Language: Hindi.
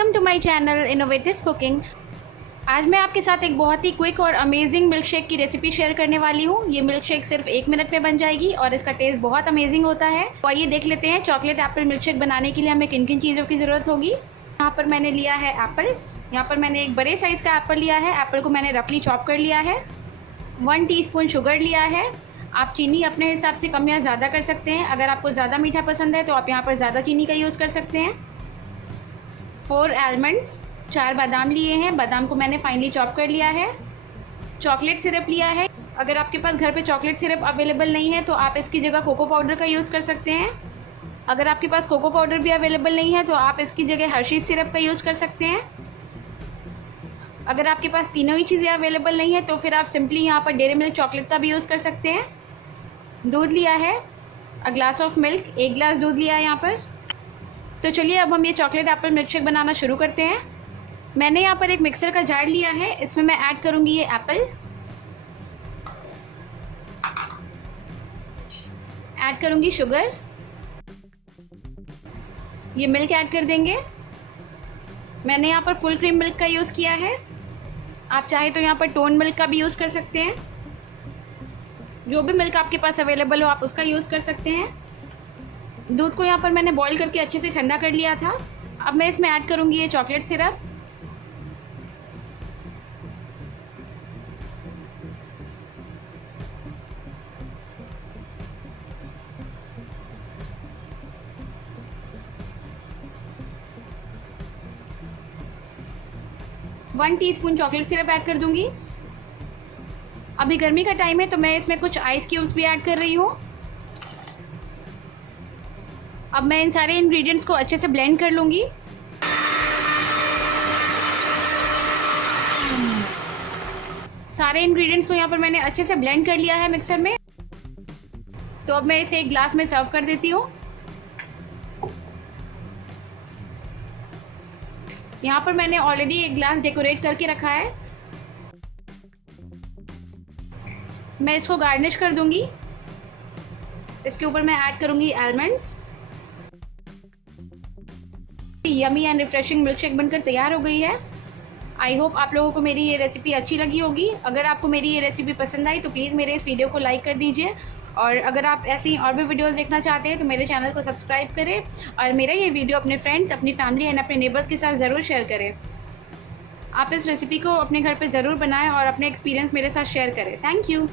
Welcome to my channel innovative cooking. आज मैं आपके साथ एक बहुत ही क्विक और अमेजिंग मिल्क शेक की रेसिपी शेयर करने वाली हूँ। ये मिल्क शेक सिर्फ 1 मिनट में बन जाएगी और इसका टेस्ट बहुत अमेजिंग होता है। तो आइए देख लेते हैं चॉकलेट एप्पल मिल्क शेक बनाने के लिए हमें किन किन चीज़ों की ज़रूरत होगी। यहाँ पर मैंने लिया है एप्पल। यहाँ पर मैंने एक बड़े साइज़ का एप्पल लिया है। एप्पल को मैंने रफली चॉप कर लिया है। 1 टीस्पून शुगर लिया है। आप चीनी अपने हिसाब से कम या ज़्यादा कर सकते हैं। अगर आपको ज़्यादा मीठा पसंद है तो आप यहाँ पर ज़्यादा चीनी का यूज़ कर सकते हैं। 4 आलमंड्स, 4 बादाम लिए हैं। बादाम को मैंने फाइनली चॉप कर लिया है। चॉकलेट सिरप लिया है। अगर आपके पास घर पे चॉकलेट सिरप अवेलेबल नहीं है तो आप इसकी जगह कोको पाउडर का यूज़ कर सकते हैं। अगर आपके पास कोको पाउडर भी अवेलेबल नहीं है तो आप इसकी जगह हर्शीज़ सिरप का यूज़ कर सकते हैं। अगर आपके पास तीनों ही चीज़ें अवेलेबल नहीं है तो फिर आप सिंपली यहाँ पर डेयरी मिल्क चॉकलेट का भी यूज़ कर सकते हैं। दूध लिया है, अ ग्लास ऑफ मिल्क, 1 गिलास दूध लिया है यहाँ पर। तो चलिए अब हम ये चॉकलेट एप्पल मिल्क शेक बनाना शुरू करते हैं। मैंने यहाँ पर एक मिक्सर का जार लिया है। इसमें मैं ऐड करूँगी ये एप्पल, ऐड करूँगी शुगर, ये मिल्क ऐड कर देंगे। मैंने यहाँ पर फुल क्रीम मिल्क का यूज़ किया है। आप चाहे तो यहाँ पर टोन मिल्क का भी यूज़ कर सकते हैं। जो भी मिल्क आपके पास अवेलेबल हो आप उसका यूज़ कर सकते हैं। दूध को यहाँ पर मैंने बॉईल करके अच्छे से ठंडा कर लिया था। अब मैं इसमें ऐड करूँगी ये chocolate syrup. One teaspoon chocolate syrup add कर दूँगी। अभी गर्मी का टाइम है तो मैं इसमें कुछ आइस क्यूब्स भी ऐड कर रही हूँ। अब मैं इन सारे इंग्रेडिएंट्स को अच्छे से ब्लेंड कर लूँगी। सारे इंग्रेडिएंट्स को यहाँ पर मैंने अच्छे से ब्लेंड कर लिया है मिक्सर में। तो अब मैं इसे एक ग्लास में सर्व कर देती हूँ। यहाँ पर मैंने ऑलरेडी एक ग्लास डेकोरेट करके रखा है। मैं इसको गार्निश कर दूँगी। इसके ऊपर मैं ऐड करूँगी almonds. Yummy and refreshing milk shake बनकर तैयार हो गई है। आई होप आप लोगों को मेरी ये रेसिपी अच्छी लगी होगी। अगर आपको मेरी ये रेसिपी पसंद आई तो प्लीज़ मेरे इस वीडियो को लाइक कर दीजिए। और अगर आप ऐसी और भी वीडियोस देखना चाहते हैं तो मेरे चैनल को सब्सक्राइब करें और मेरा ये वीडियो अपने फ्रेंड्स, अपनी फैमिली एंड अपने नेबर्स के साथ ज़रूर शेयर करें। आप इस रेसिपी को अपने घर पर ज़रूर बनाएँ और अपने एक्सपीरियंस मेरे साथ शेयर करें। Thank you.